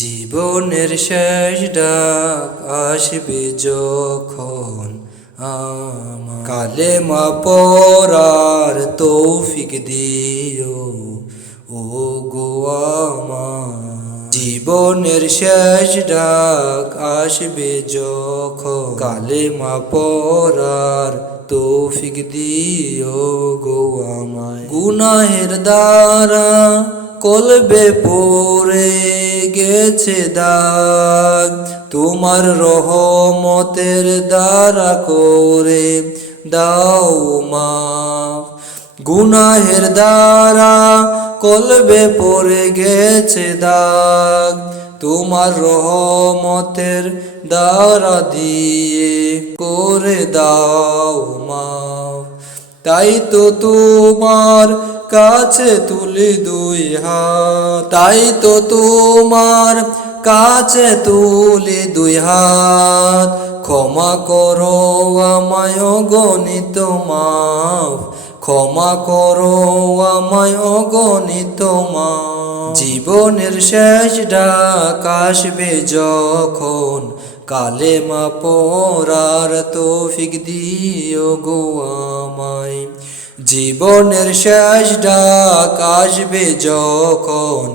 জীবনের শেষ ডাক আসবে যখন আমার কালেমা পড়ার তৌফিক দিও ও গো আমার। জীবনের শেষ ডাক আসবে যখন কালেমা পড়ার তৌফিক দিও গো আমায়। গুনাহের দ্বারা কলবে পড়ে গেছে দাগ, তোমার রহমতের দ্বারা করে দাও মাফ। গুনাহের দ্বারা কলবে পড়ে গেছে দাগ, তোমার রহমতের দ্বারা দিয়ে করে দাও মাফ। তাই তো তোমার কাছে তুলি দুই হাত, তাই তো তোমার কাছে তুলি দুই হাত। ক্ষমা করো আমায় অগণিত মাফ, ক্ষমা করো আমায় অগণিত মাফ। জীবনের শেষ ডাক আসবে যখন কালেমা পড়ার তৌফিক দিও গো আমায়। জীবনের শেষ ডাক আসবে যখন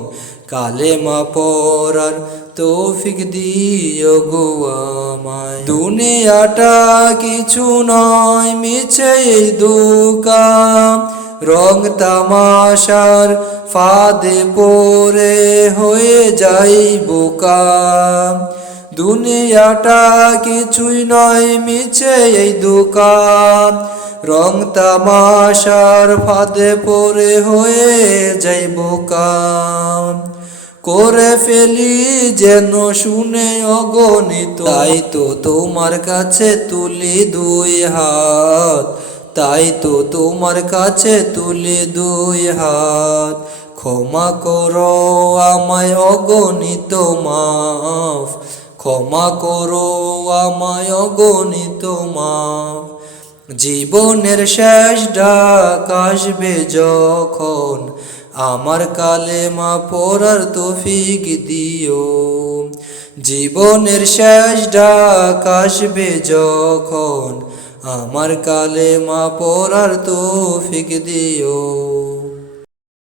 কালেমা পড়ার তৌফিক দিও গো আমায়। দুনিয়াটা কিছু নয় মিছে এই ধোঁকা, রং তামাশার ফাঁদে পড়ে হয়ে যাই বোকা। দুনিয়াটা কিছুই নয় মিছে এই ধোঁকা, রং তামাশার ফাঁদে পড়ে হয়ে যাই বোকা। করে ফেলি যেন শুনে অগণিত, তাই তো তোমার কাছে তুলি দুই হাত, তাই তো তোমার কাছে তুলি দুই হাত। ক্ষমা করো আমায় অগণিত মাফ, ক্ষমা করো আমায় অগণিত মাফ। জীবনের শেষ ডাক আসবে যখন আমার কালেমা পড়ার তৌফিক দিও। জীবনের শেষ ডাক আসবে যখন আমার কালেমা পড়ার তৌফিক দিও।